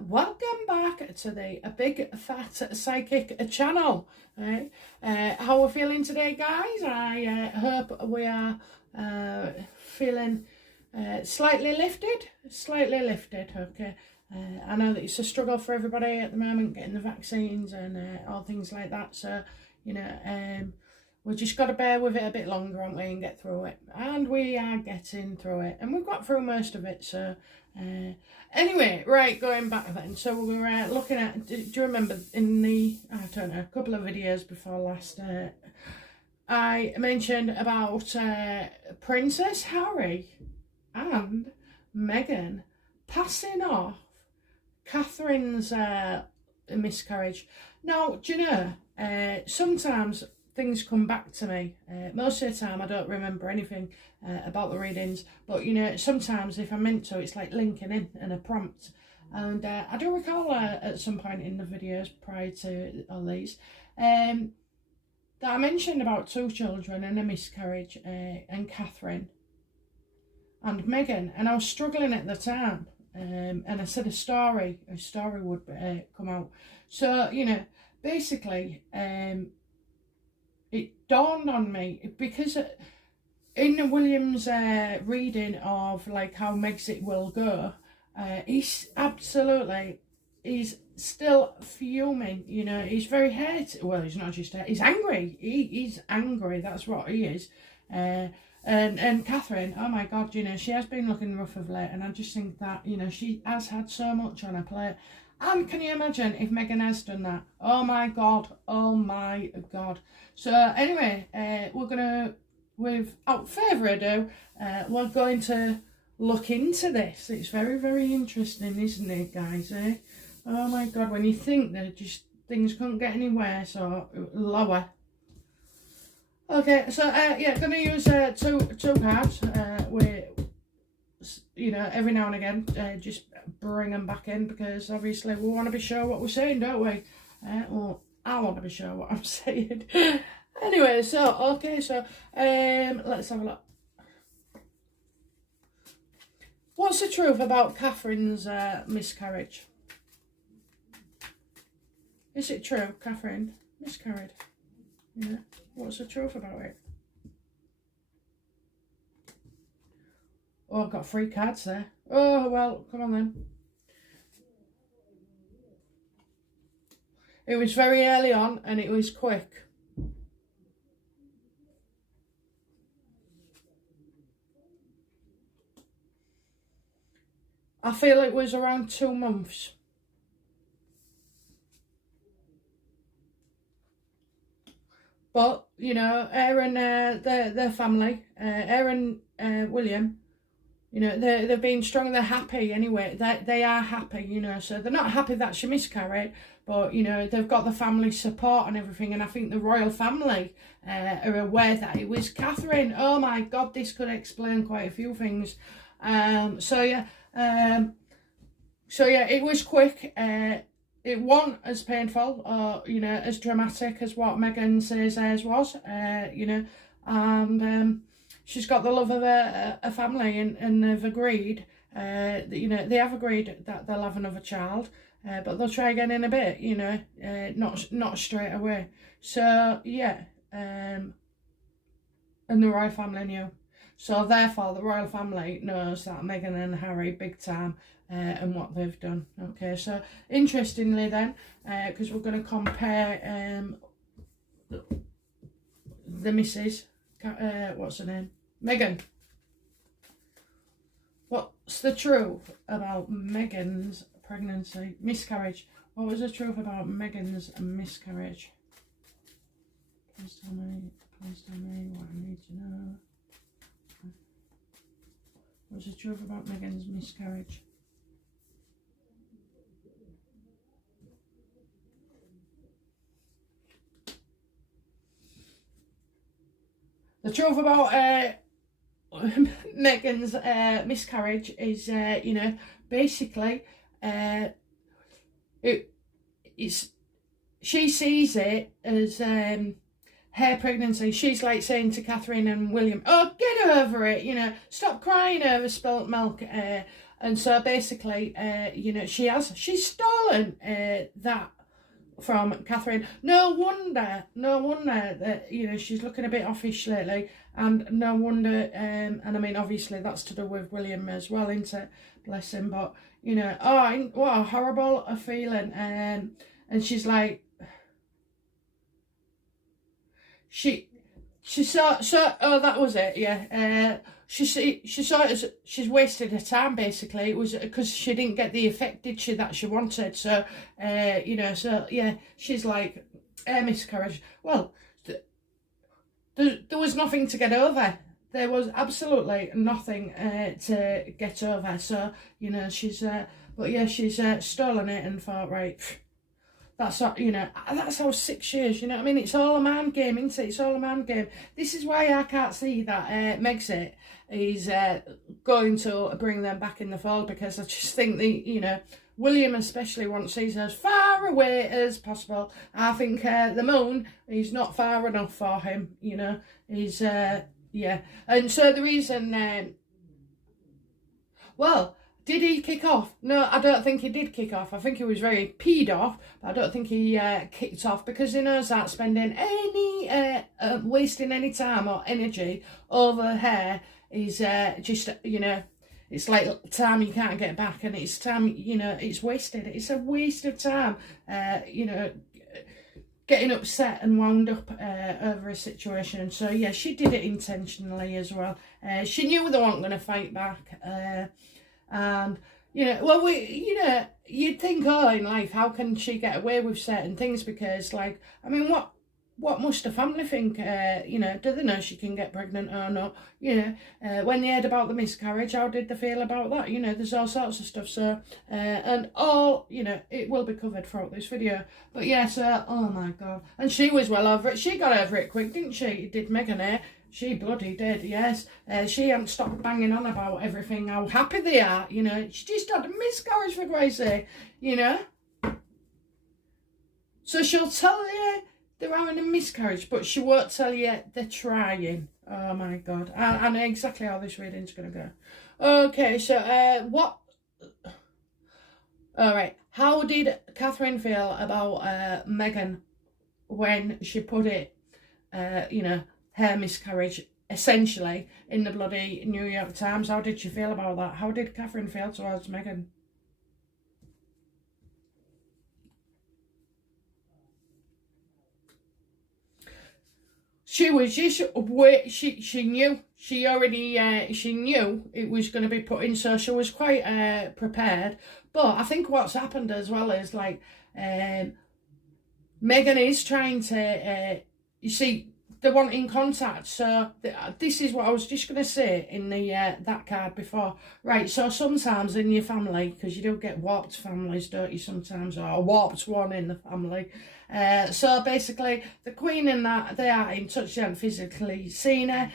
welcome back to the Big Fat Psychic channel. How are we feeling today, guys? I hope we are feeling slightly lifted, okay. I know that it's a struggle for everybody at the moment getting the vaccines and all things like that, so you know, we just got to bear with it a bit longer, haven't we, and get through it. And we are getting through it, and we've got through most of it. So anyway, right, going back then. So we were looking at, do you remember in the, I don't know, a couple of videos before last, I mentioned about Princess Harry and Meghan passing off Catherine's miscarriage. Now, do you know, sometimes things come back to me. Most of the time I don't remember anything about the readings, but you know, sometimes if I'm meant to, it's like linking in a prompt. And I do recall at some point in the videos prior to all these that I mentioned about 2 children and a miscarriage, and Catherine and Meghan, and I was struggling at the time, and I said a story would come out. So you know, basically it dawned on me, because in William's reading of like how Megxit will go, he's still fuming, you know. He's very hurt. Well, he's not just hurt, he's angry. He's angry, that's what he is. And Catherine, oh my God, you know, she has been looking rough of late, and I just think that, you know, she has had so much on her plate. And can you imagine if Meghan has done that? Oh my God, oh my God. So anyway, we're gonna, without further ado, we're going to look into this. It's very, very interesting, isn't it, guys? Oh my God, when you think that just things couldn't get any worse or lower. Okay, so yeah, gonna use two cards. You know, every now and again, just bring them back in, because obviously we want to be sure what we're saying, don't we? Well, I want to be sure what I'm saying. Anyway, so okay, so let's have a look. What's the truth about Catherine's miscarriage? Is it true Catherine miscarried? Yeah. What's the truth about it? Oh, I've got 3 cards there. Oh, well, come on then. It was very early on and it was quick. I feel it was around 2 months. But, you know, Aaron, their family, Aaron, William, you know, they've been strong, they're happy anyway. They are happy, you know, so they're not happy that she miscarried, but, you know, they've got the family support and everything. And I think the royal family are aware that it was Catherine. Oh my God, this could explain quite a few things. So yeah, it was quick. It wasn't as painful or, you know, as dramatic as what Meghan says theirs was, you know, and she's got the love of a family, and they've agreed, that, you know, they have agreed that they'll have another child, but they'll try again in a bit, you know, not straight away. So, yeah, and the royal family knew. So, therefore, the royal family knows that Meghan and Harry, big time, and what they've done. Okay, so interestingly then, because we're going to compare the missus, what's her name? Meghan. What's the truth about Meghan's pregnancy, miscarriage? What was the truth about Meghan's miscarriage? Please tell me what I need to know. What's the truth about Meghan's miscarriage? The truth about Meghan's miscarriage is, you know, basically, she sees it as her pregnancy. She's like saying to Catherine and William, oh, get over it, you know, stop crying over spilt milk. And so basically, you know, she's stolen that from Catherine. No wonder that, you know, she's looking a bit offish lately, and no wonder, and I mean, obviously that's to do with William as well, isn't it? Bless him. But, you know, oh, what a horrible feeling. And she's like, she saw, oh, that was it, yeah. She saw it as she's wasted her time, basically. It was because she didn't get the effect, did she, that she wanted. So, you know, so, yeah, she's like, miscarriage. Well, there was nothing to get over. There was absolutely nothing to get over. So, you know, she's, but yeah, she's stolen it and thought, right, that's how, you know, that's how sick she is, you know what I mean? It's all a mind game, isn't it? It's all a mind game. This is why I can't see that Megxit is going to bring them back in the fold, because I just think you know, William especially wants these as far away as possible. I think the moon is not far enough for him, you know. He's, yeah. And so the reason, well, did he kick off? No, I don't think he did kick off. I think he was very peed off, but I don't think he kicked off, because he knows that spending any, wasting any time or energy over her is just, you know, it's like time you can't get back, and it's time, you know, it's wasted. It's a waste of time, you know, getting upset and wound up over a situation. So, yeah, she did it intentionally as well. She knew they weren't going to fight back. And, you know, well, you know, you'd think, oh, in life, how can she get away with certain things? Because, like, I mean, what must the family think? You know, do they know she can get pregnant or not? You know, when they heard about the miscarriage, how did they feel about that? You know, there's all sorts of stuff. So, and all, you know, it will be covered throughout this video. But yeah, so, oh my God. And she was well over it. She got over it quick, didn't she? Did Meghan? She bloody did, yes. She hadn't stopped banging on about everything, how happy they are, you know. She just had a miscarriage, for Christ's sake, you know. So she'll tell you they're having a miscarriage, but she won't tell you they're trying. Oh my God. I know exactly how this reading's going to go. Okay, so what... All right. How did Catherine feel about Meghan when she put it, you know, her miscarriage, essentially, in the bloody New York Times? How did she feel about that? How did Catherine feel towards Meghan? She was just, she knew, she already, she knew it was going to be put in, so she was quite prepared. But I think what's happened as well is, like, Meghan is trying to, you see, they want in contact. So this is what I was just going to say in the that card before. Right, so sometimes in your family, because you don't get warped families, don't you, sometimes, or a warped one in the family. So basically, the Queen and that, they are in touch, they haven't physically seen her.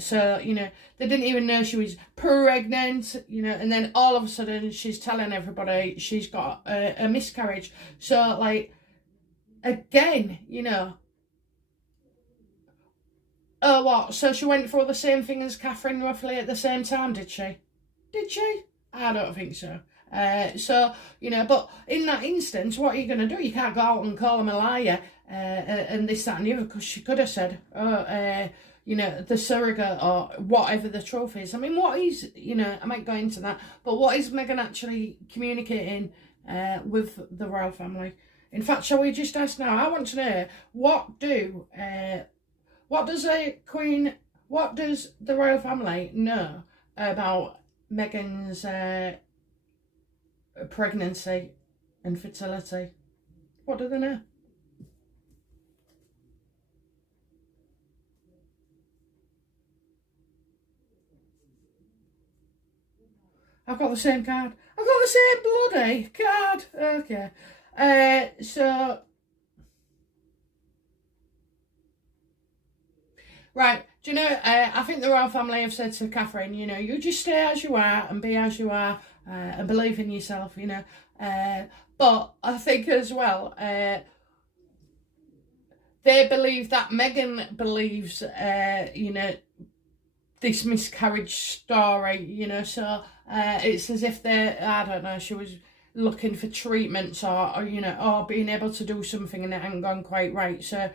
So, you know, they didn't even know she was pregnant, you know, and then all of a sudden she's telling everybody she's got a miscarriage. So, like, again, you know, oh, what? So she went for the same thing as Catherine roughly at the same time, did she? Did she? I don't think so. So, you know, but in that instance, what are you going to do? You can't go out and call him a liar and this, that and the other, because she could have said, oh, you know, the surrogate or whatever the truth is. I mean, what is, you know, I might go into that, but what is Meghan actually communicating with the royal family? In fact, shall we just ask now? I want to know, what does the royal family know about Meghan's pregnancy and fertility? What do they know? I've got the same card. I've got the same bloody card. Okay. So... Right, do you know, I think the royal family have said to Catherine, you know, you just stay as you are and be as you are and believe in yourself, you know. But I think as well, they believe that Meghan believes, you know, this miscarriage story, you know, so it's as if I don't know, she was looking for treatments or you know, or being able to do something and it hadn't gone quite right. So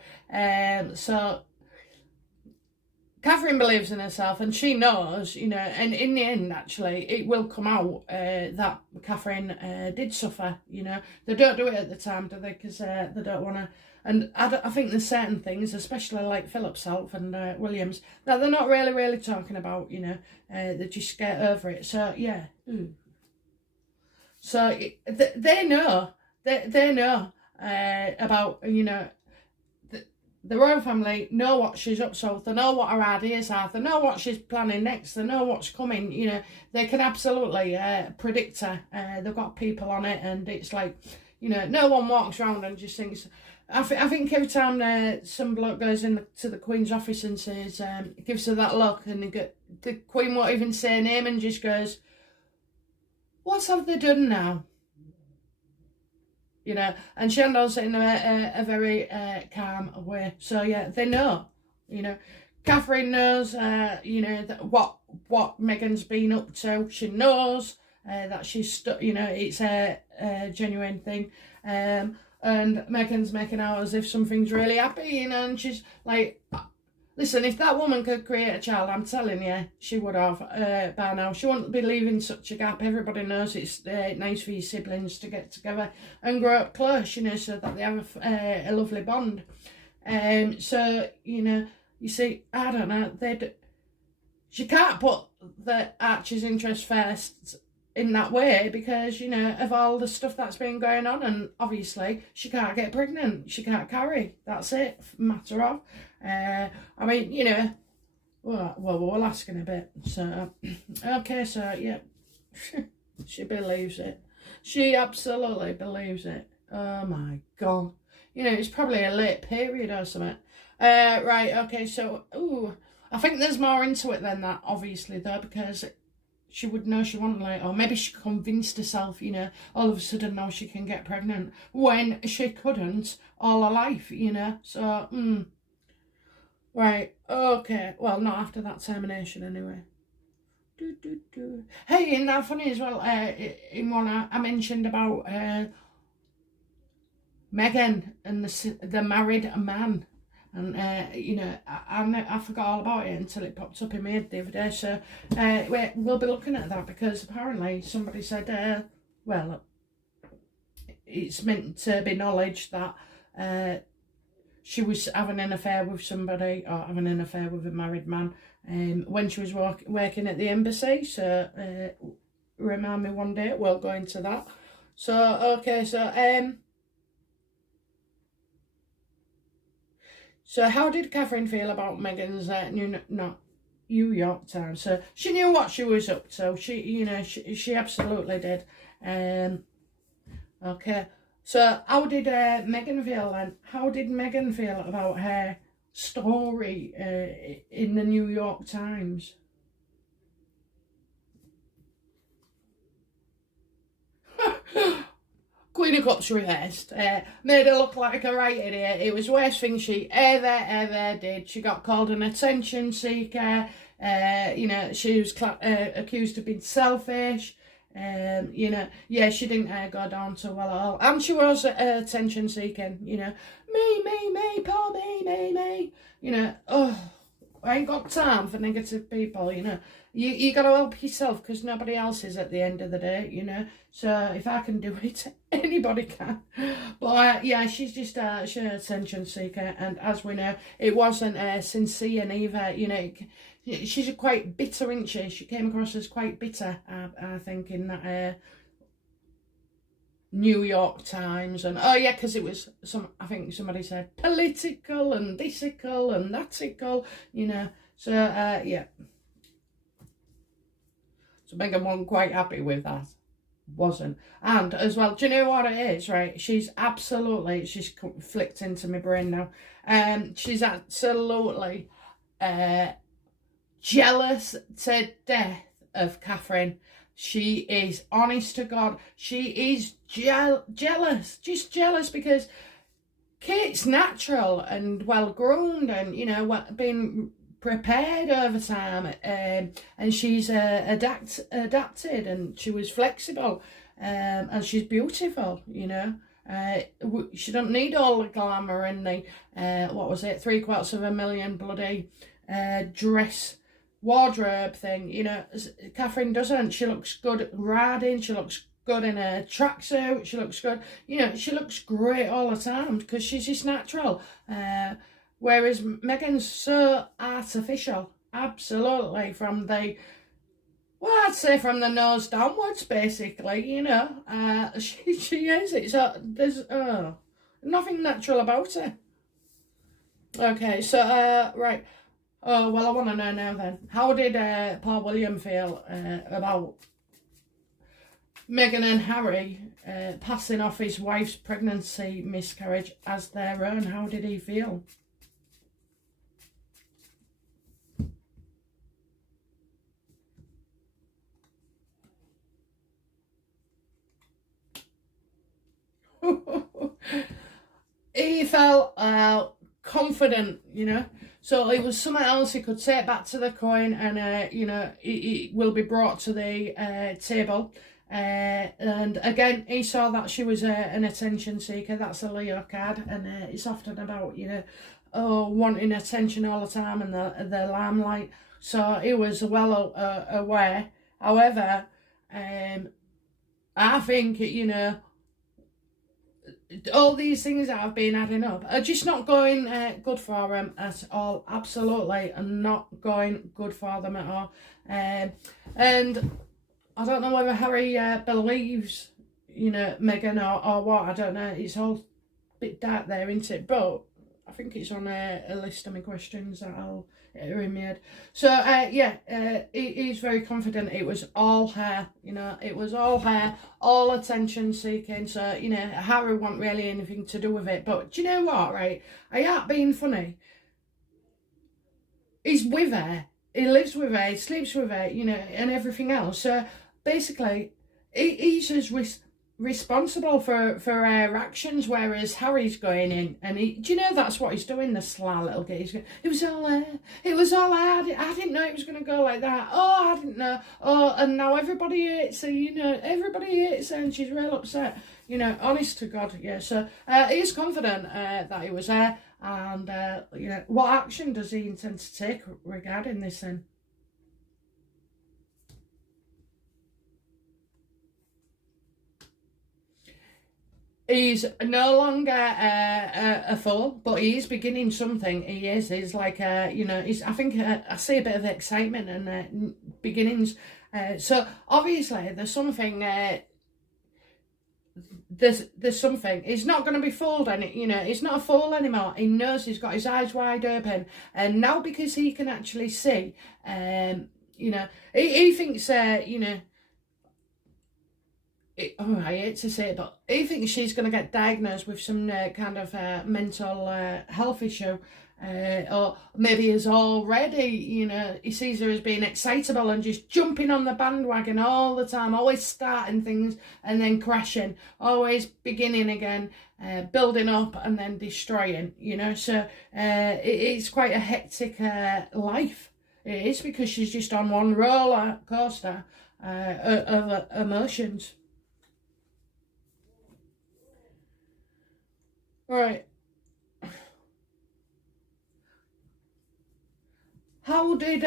Catherine believes in herself and she knows, you know, and in the end, actually, it will come out that Catherine did suffer, you know. They don't do it at the time, do they? Because they don't want to. And I think there's certain things, especially like Philip's health and William's, that they're not really talking about, you know. They just get over it. So, yeah. So they know. They know about, you know, the royal family know what she's up to, they know what her ideas are, they know what she's planning next, they know what's coming, you know, they can absolutely predict her. They've got people on it, and it's like, you know, no one walks around and just thinks, I think every time some bloke goes in to the Queen's office and says, gives her that look, and the Queen won't even say a name and just goes, what have they done now? You know, and she handles it in a very calm way. So yeah, they know. You know, Catherine knows. You know that what Meghan's been up to. She knows that she's you know, it's a genuine thing. And Meghan's making out as if something's really happening, and she's like, listen, if that woman could create a child, I'm telling you, she would have by now. She wouldn't be leaving such a gap. Everybody knows it's nice for your siblings to get together and grow up close, you know, so that they have a lovely bond. So, you know, you see, I don't know, she can't put the Archie's interest first in that way because, you know, of all the stuff that's been going on, and obviously she can't get pregnant, she can't carry. That's it, matter of. I mean, you know, well, we'll ask in a bit. So, okay, so, yeah, she believes it. She absolutely believes it. Oh, my God. You know, it's probably a late period or something. Right, okay, so, ooh, I think there's more into it than that, obviously, though, because she would know she wasn't like, or maybe she convinced herself, you know, all of a sudden now she can get pregnant when she couldn't all her life, you know. So, right, okay. Well, not after that termination anyway. Hey, isn't that funny as well? In one I mentioned about Meghan and the married man. And, you know, I forgot all about it until it popped up in my head the other day. So we'll be looking at that because apparently somebody said, well, it's meant to be knowledge that she was having an affair with somebody, or having an affair with a married man, when she was working at the embassy. So remind me one day, we'll go into that. So, okay, so how did Catherine feel about Meghan's New York Times? So she knew what she was up to. She, you know, she absolutely did. Okay. So how did Meghan feel then? How did Meghan feel about her story in the New York Times? Queen of Cups reversed. Made her look like a right idiot. It was the worst thing she ever did. She got called an attention seeker. You know, she was accused of being selfish. You know, yeah, she didn't go down so well at all. And she was attention seeking, you know. Me, poor me. You know, oh, I ain't got time for negative people, you know. You got to help yourself because nobody else is at the end of the day, you know. So if I can do it, anybody can. But yeah, she's just she's an attention seeker. And as we know, it wasn't sincere either, you know. She's quite bitter, isn't she? She came across as quite bitter, I think, in that New York Times. And oh yeah, because it was I think somebody said political and thisical and thatical, you know. So yeah. So Meghan wasn't quite happy with that. Wasn't. And as well, do you know what it is, right? She's flicked into my brain now. She's absolutely jealous to death of Catherine. She is, honest to God, she is jealous. Just jealous because Kate's natural and well-groomed and, you know, been prepared over time, and she's adapted, and she was flexible, and she's beautiful, you know. She don't need all the glamour and the what was it, $750,000 bloody dress wardrobe thing, you know. Catherine doesn't. She looks good riding, she looks good in a tracksuit, she looks good, you know, she looks great all the time because she's just natural, whereas Meghan's so artificial, absolutely, from the, well, I'd say from the nose downwards, basically, you know. She is. There's nothing natural about her. Okay, so, right. Oh, well, I want to know now then. How did Paul William feel about Meghan and Harry passing off his wife's pregnancy miscarriage as their own? How did he feel? He felt confident, you know. So it was something else he could take back to the coin, and you know, it will be brought to the table. And again, he saw that she was an attention seeker. That's a Leo card, and it's often about, you know, wanting attention all the time and the limelight. So he was well aware. However, I think, you know, all these things that have been adding up are just not going good for him at all. Absolutely, and not going good for them at all. And I don't know whether Harry believes, you know, Meghan or what. I don't know. It's all a bit dark there, isn't it? But I think it's on a list of my questions that I'll in my head. So yeah, he's very confident it was all her, you know. It was all her, all attention seeking. So, you know, Harry wasn't really anything to do with it. But do you know what, right? I ain't being funny. He's with her. He lives with her. He sleeps with her, you know, and everything else. So basically, he's as responsible for her actions, whereas Harry's going in, and do you know that's what he's doing, the sly little git. It was all there. It was all there. I didn't know it was going to go like that. Oh, I didn't know. Oh, and now everybody hates her, you know. Everybody hates her, and she's real upset. You know, honest to God, yeah. So he's confident that he was there, and you know, what action does he intend to take regarding this then? He's no longer a fool, but he is beginning something. He is. He's like, you know, I think I see a bit of excitement and beginnings. So obviously there's something. There's something. He's not going to be fooled, and you know, he's not a fool anymore. He knows, he's got his eyes wide open, and now because he can actually see, you know, he thinks, you know. I hate to say it, but he thinks she's going to get diagnosed with some kind of mental health issue, or maybe is already, you know, he sees her as being excitable and just jumping on the bandwagon all the time, always starting things and then crashing, always beginning again, building up and then destroying, you know. So it's quite a hectic life. It is, because she's just on one roller coaster of emotions. Right. How did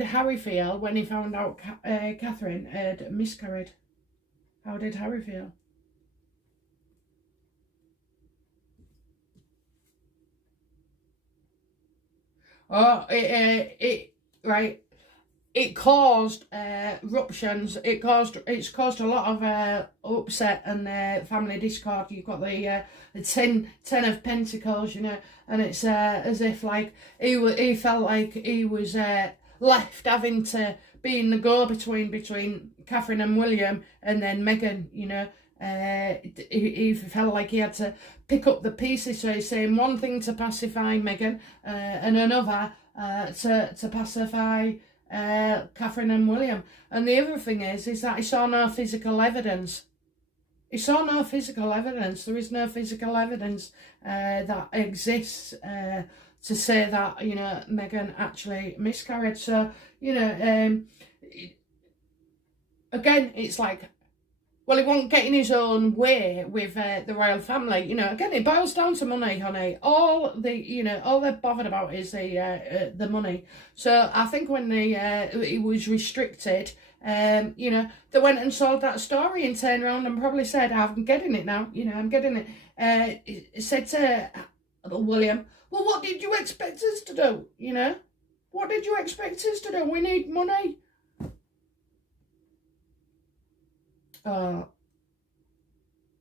Harry feel when he found out Catherine had miscarried? How did Harry feel? Oh, right. It caused ruptions. It's caused a lot of upset and family discord. You've got the ten of Pentacles, you know, and it's as if like he felt like he was left having to be in the go-between between Catherine and William, and then Meghan, you know. He felt like he had to pick up the pieces. So he's saying one thing to pacify Meghan, and another to pacify Catherine and William. And the other thing is that he saw no physical evidence. He saw no physical evidence. There is no physical evidence that exists to say that, you know, Meghan actually miscarried. So, you know, again, it's like, well, he won't get in his own way with the royal family. You know, again, it boils down to money, honey. All they're bothered about is the money. So I think when it was restricted, you know, they went and sold that story and turned around and probably said, I'm getting it now. You know, I'm getting it. It said to William, well, what did you expect us to do? You know, what did you expect us to do? We need money.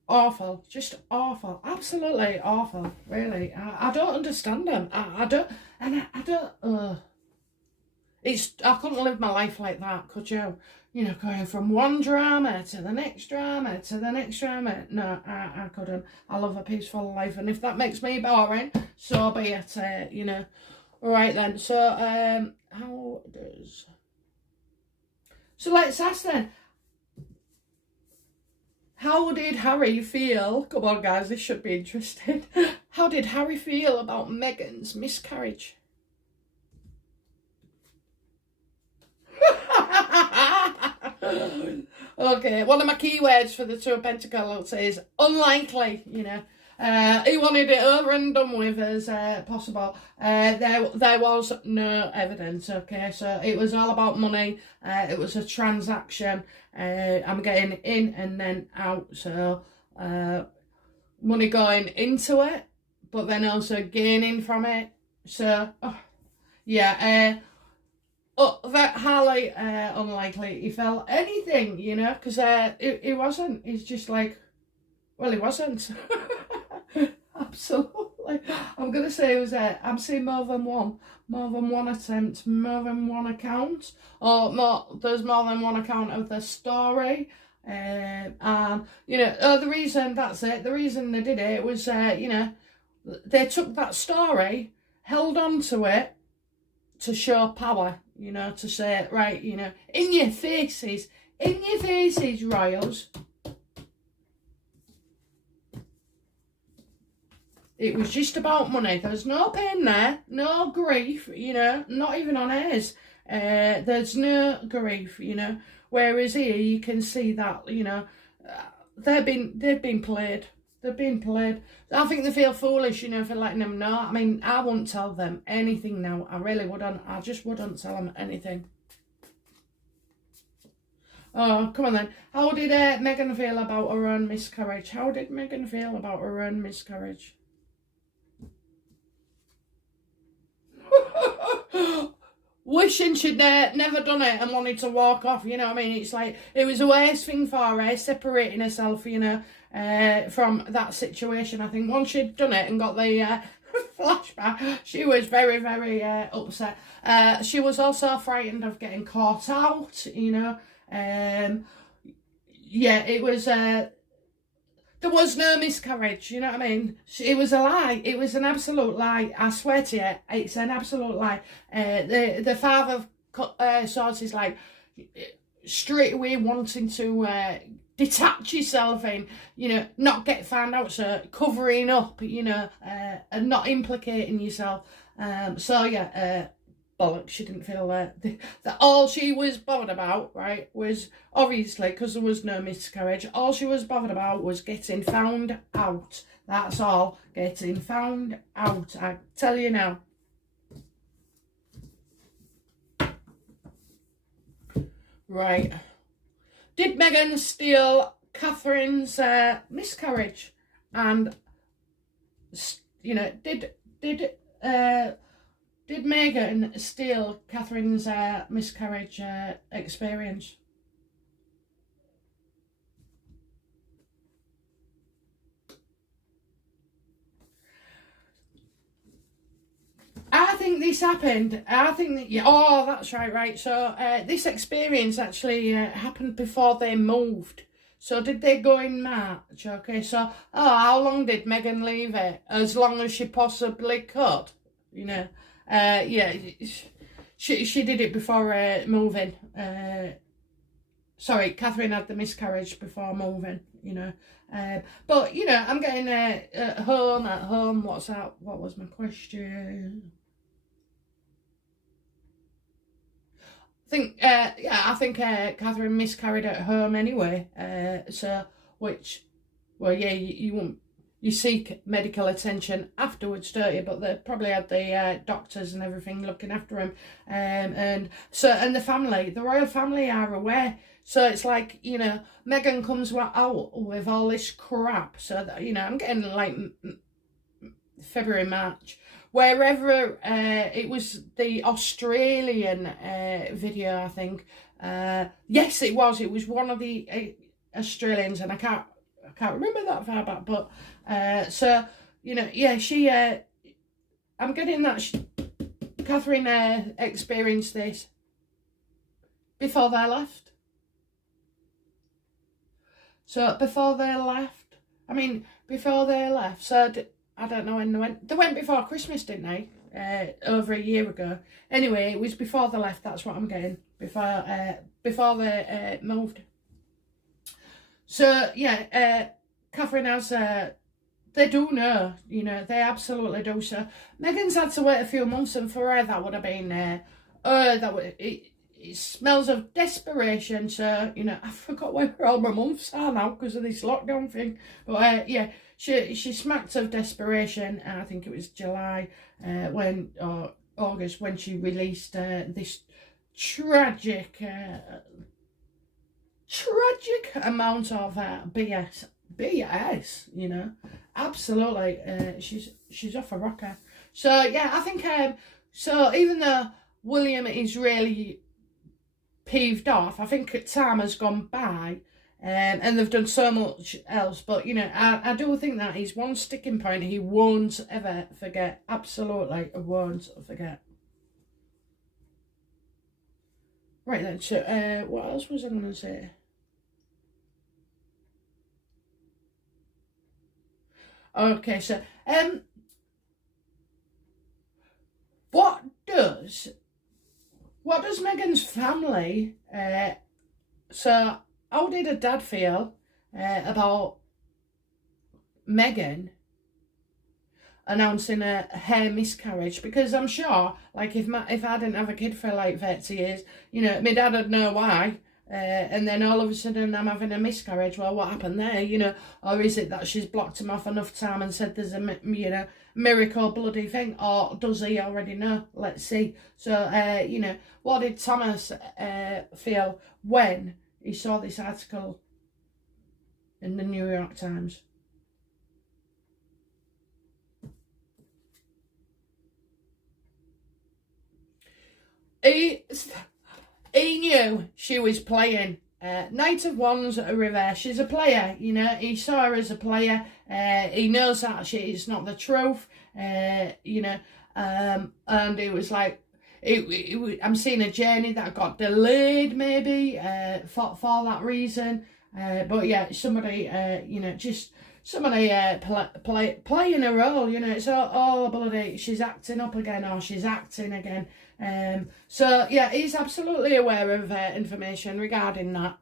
Awful, just awful, absolutely awful, really. I don't understand them. I don't, I couldn't live my life like that, could you? You know, going from one drama to the next drama to the next drama. No, I couldn't. I love a peaceful life, and if that makes me boring, so be it, you know. All right then, so, so let's ask then, how did Harry feel? Come on, guys, this should be interesting. How did Harry feel about Meghan's miscarriage? Okay, one of my keywords for the Two of Pentacles is unlikely, you know. He wanted it over and done with as possible. There was no evidence, okay, so it was all about money. It was a transaction. I'm getting in and then out, so money going into it, but then also gaining from it. So yeah, that Harley, unlikely he felt anything, you know, because he wasn't. He's just like, well, he wasn't. Absolutely. I'm gonna say it was I'm seeing more than one attempt, more than one account, or more. There's more than one account of the story. And you know, the reason the reason they did it was, you know, they took that story, held on to it to show power, you know, to say, right, you know, in your faces, royals. It was just about money. There's no pain there, no grief, you know, not even on hers. There's no grief, you know. Whereas here, you can see that, you know, they've been played. They've been played. I think they feel foolish, you know, for letting them know. I mean, I wouldn't tell them anything now. I really wouldn't. I just wouldn't tell them anything. Oh, come on then. How did Meghan feel about her own miscarriage? How did Meghan feel about her own miscarriage? Wishing she'd never done it and wanted to walk off, you know what I mean? It's like, it was the worst thing for her, separating herself, you know, from that situation. I think once she'd done it and got the flashback, she was very, very upset. She was also frightened of getting caught out, you know. Yeah, it was... there was no miscarriage, you know what I mean? It was a lie. It was an absolute lie. I swear to you, it's an absolute lie. The father sort is like straight away wanting to detach yourself and, you know, not get found out, so covering up, you know, and not implicating yourself. So yeah, bollocks, she didn't feel that all she was bothered about, right, was obviously, because there was no miscarriage, all she was bothered about was getting found out. That's all. Getting found out, I tell you now. Right. Did Meghan steal Catherine's miscarriage? And, you know, did Meghan steal Catherine's miscarriage experience? I think this happened. I think that, yeah, oh, that's right. So this experience actually happened before they moved. So did they go in March? Okay, so, how long did Meghan leave it? As long as she possibly could, you know. Yeah, she did it before moving. sorry, Catherine had the miscarriage before moving, you know. But, you know, I'm getting at home, what's that? What was my question? I think Catherine miscarried at home anyway. So, which, well, yeah, you won't, you seek medical attention afterwards, don't you? But they probably had the doctors and everything looking after him. And the family, the royal family are aware. So it's like, you know, Meghan comes out with all this crap. So that, you know, I'm getting like February, March, wherever it was the Australian video, I think. Yes, it was one of the Australians, and I can't remember that far back, but so, you know, yeah, she I'm getting that Catherine experienced this before they left. So before they left, I mean, before they left, so I don't know when they went. They went before Christmas, didn't they? Over a year ago. Anyway, it was before they left. That's what I'm getting. Before they moved. So yeah, Catherine has. They do know, you know. They absolutely do. So Meghan's had to wait a few months, and for her that would have been. It smells of desperation. So, you know, I forgot where all my months are now because of this lockdown thing. But yeah. She smacked of desperation, and I think it was July or August when she released this tragic amount of BS, you know, absolutely. She's off a rocker. So yeah, I think so even though William is really peeved off, I think time has gone by. And they've done so much else, but you know, I do think that is one sticking point he won't ever forget. Absolutely won't forget. Right then, so what else was I going to say? Okay, so what does Meghan's family so how did her dad feel about Meghan announcing her miscarriage? Because I'm sure, like, if I didn't have a kid for like 30 years, you know, my dad would know why. And then all of a sudden I'm having a miscarriage. Well, what happened there, you know? Or is it that she's blocked him off enough time and said there's a, you know, miracle bloody thing? Or does he already know? Let's see. So, you know, what did Thomas feel when he saw this article in the New York Times? He knew she was playing. Knight of Wands reverse. She's a player, you know. He saw her as a player. He knows that it's not the truth, you know. And it was like, I'm seeing a journey that got delayed, maybe for that reason. But yeah, somebody, you know, just somebody playing a role. You know, it's all bloody. She's acting up again, or she's acting again. So yeah, he's absolutely aware of information regarding that.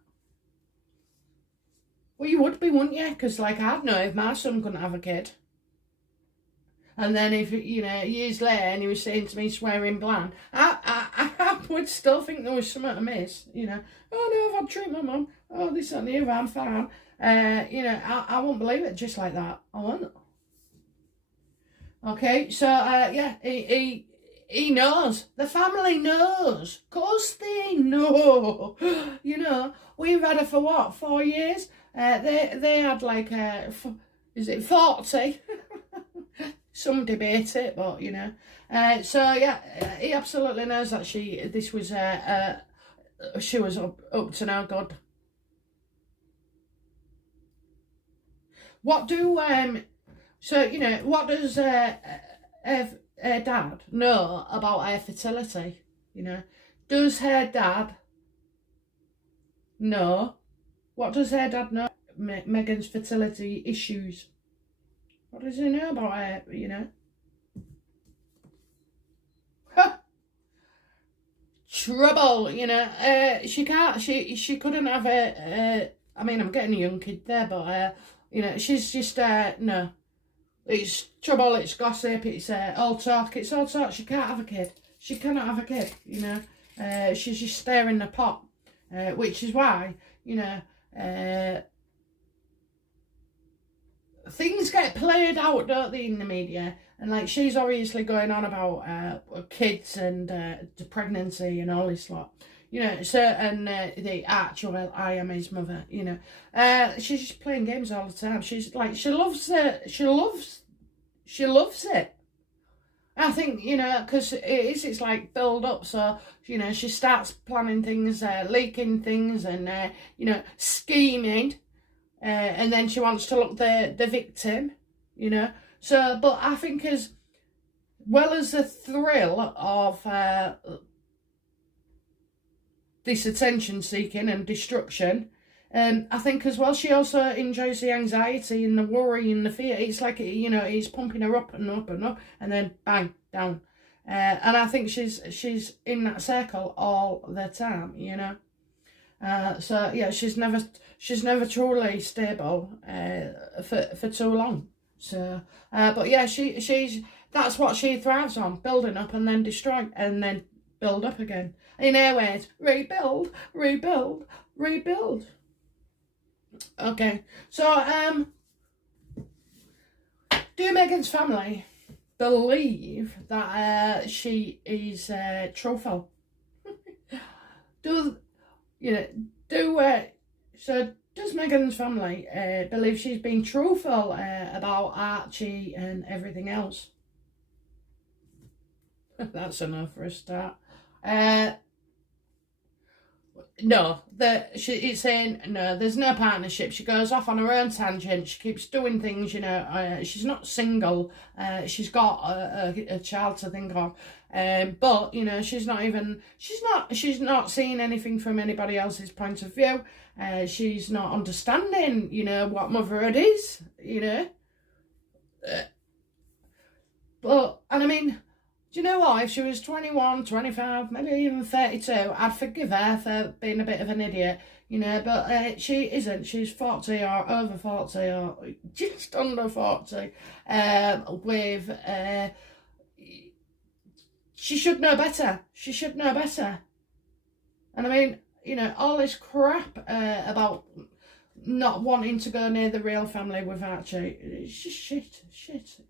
Well, you would be, wouldn't you? Because like, I'd know if my son couldn't have a kid. And then if, you know, years later and he was saying to me swearing bland, I would still think there was something amiss, you know. Oh no, I've had treatment, mum. Oh, this and the other, I'm fine. You know, I won't believe it just like that. I won't. Okay, so yeah, he knows. The family knows. Of course they know. You know, we've had her for what, 4 years? They had like, is it 40? Some debate it, but you know. So yeah, he absolutely knows that she was up to no good. What do so you know, what does her dad know about her fertility? You know, does her dad know? What does her dad know? Meghan's fertility issues. What does he know about her? You know. trouble, you know. She couldn't have I mean, I'm getting a young kid there, but, you know, she's just, no. It's trouble, it's gossip, it's all talk, it's all talk. She can't have a kid. She cannot have a kid, you know. She's just staring the pot, which is why, you know, things get played out, don't they, in the media? And like, she's obviously going on about kids and the pregnancy and all this lot, you know. So, and the actual I am his mother, you know. She's just playing games all the time. She's like, she loves it. She loves it. I think, you know, because it's like build up. So, you know, she starts planning things, leaking things, and you know, scheming. And then she wants to look the victim, you know. So, but I think as well as the thrill of this attention seeking and destruction, I think as well she also enjoys the anxiety and the worry and the fear. It's like, you know, it's pumping her up and up and up, and then bang, down. And I think she's in that circle all the time, you know. So yeah, she's never truly stable for too long. So but yeah, she's that's what she thrives on: building up and then destroy and then build up again. In her words, rebuild, rebuild, rebuild. Okay, so do Meghan's family believe that she is truthful? Do you know? So does Meghan's family believe she's been truthful about Archie and everything else? That's enough for a start. No, it's saying no, there's no partnership. She goes off on her own tangent. She keeps doing things, you know. She's not single. She's got a child to think of. But, you know, she's not seeing anything from anybody else's point of view. She's not understanding, you know, what motherhood is, you know. And I mean, do you know what? If she was 21, 25, maybe even 32, I'd forgive her for being a bit of an idiot, you know, but she isn't. She's 40 or over 40 or just under 40, she should know better. She should know better. And I mean, you know, all this crap about not wanting to go near the real family with Archie, it's just shit.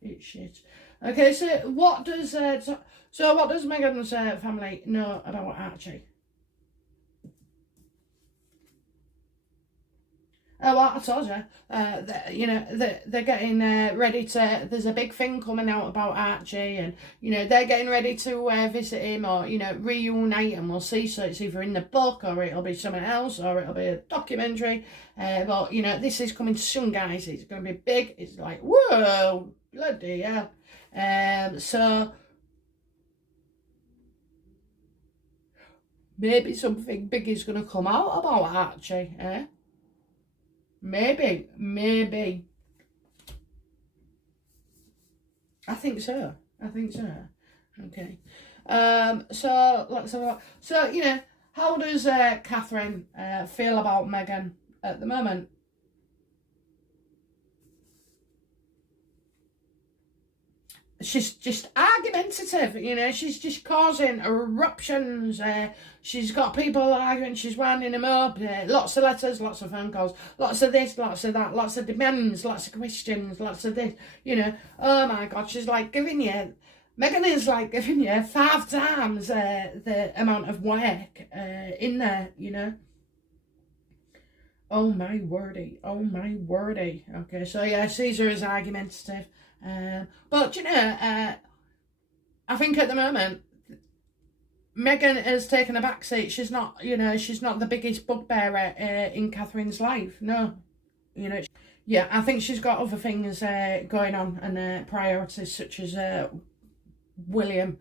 It's shit. Okay, so what does Meghan's family know about Archie? Oh, well, I told you, you know, they're getting ready to, there's a big thing coming out about Archie, and, you know, they're getting ready to visit him, or, you know, reunite, and we'll see. So it's either in the book, or it'll be something else, or it'll be a documentary. But, you know, this is coming soon, guys. It's going to be big. It's like, whoa, bloody hell. So maybe something big is going to come out about Archie, eh? Maybe. I think so. Okay. So let's have a, so, you know, how does Catherine feel about Meghan at the moment? She's just argumentative, you know. She's just causing eruptions. She's got people arguing. She's winding them up. Lots of letters, lots of phone calls, lots of this, lots of that, lots of demands, lots of questions, lots of this. You know, oh my God, she's like giving you. Meghan is like giving you 5 times the amount of work in there. You know. Oh my wordy. Okay, so yeah, Caesar is argumentative. But, you know, I think at the moment, Meghan has taken a backseat. She's not, you know, she's not the biggest bugbearer in Catherine's life. No, you know, yeah, I think she's got other things going on and priorities such as William.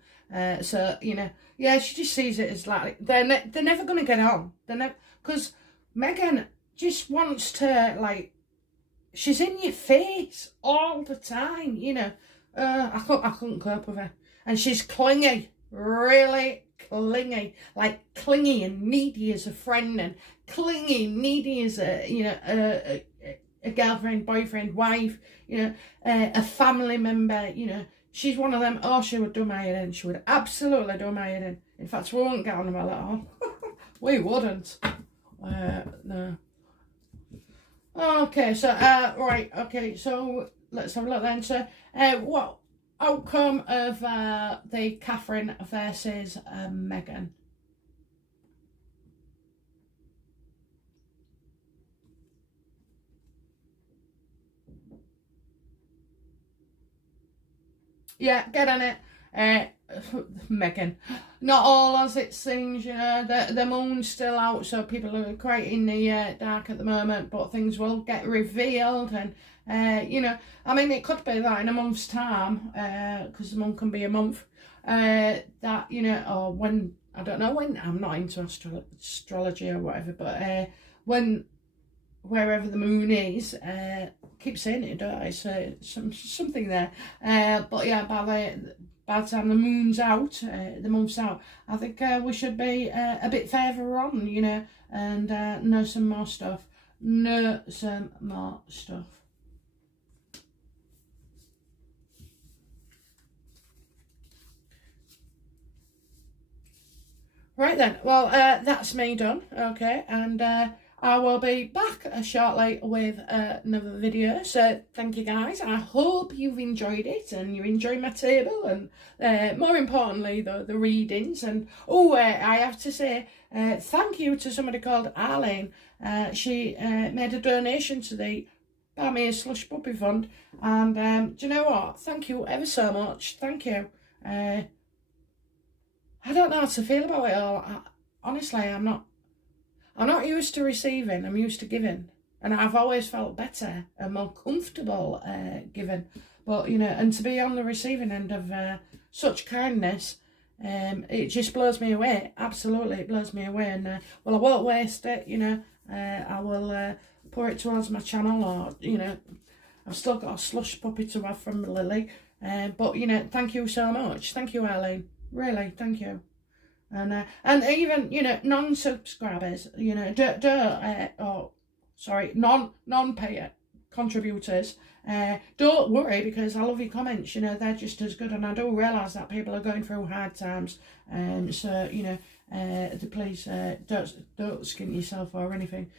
So, you know, yeah, she just sees it as like, they're never going to get on. Because Meghan just wants to, like, she's in your face all the time, you know. I couldn't cope with her. And she's clingy, really clingy, like clingy and needy as a friend, and clingy, needy as a, you know, a girlfriend, boyfriend, wife, you know, a family member, you know. She's one of them. Oh, she would do my head in. She would absolutely do my head in. In fact, we wouldn't get on well at all. We wouldn't. No. Okay, so, right, okay, so let's have a look then. So, what outcome of the Catherine versus Meghan? Yeah, get on it. Meghan. Not all as it seems, you know. The moon's still out, so people are quite in the dark at the moment, but things will get revealed. And, you know, I mean, it could be that in a month's time, because the moon can be a month, that, you know, or when, I don't know when, I'm not into astrology or whatever, but when, wherever the moon is, keep saying it, don't I? So something there. But yeah, by the time the moon's out, the month's out, I think we should be a bit further on, you know, and know some more stuff. Know some more stuff. Right then, well, that's me done, okay, and I will be back shortly with another video. So thank you guys. I hope you've enjoyed it and you enjoy my table, and more importantly the readings. And oh, I have to say thank you to somebody called Arlene. She made a donation to the Buy Me a Slush Puppy Fund, and do you know what? Thank you ever so much. Thank you. I don't know how to feel about it all. Honestly, I'm not used to receiving, I'm used to giving. And I've always felt better and more comfortable giving. But, you know, and to be on the receiving end of such kindness, it just blows me away. Absolutely, it blows me away. And, well, I won't waste it, you know. I will pour it towards my channel, or, you know, I've still got a slush puppy to have from Lily. But, you know, thank you so much. Thank you, Arlene. Really, thank you. And even, you know, non-subscribers, you know, non-payer contributors, don't worry, because I love your comments, you know, they're just as good, and I do realise that people are going through hard times, so, you know, please don't skin yourself or anything,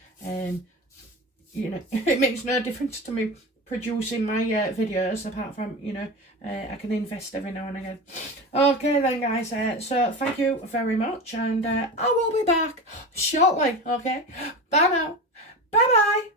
you know, it makes no difference to me producing my videos, apart from, you know, I can invest every now and again. Okay then guys, so thank you very much, and I will be back shortly. Okay, bye now, bye bye.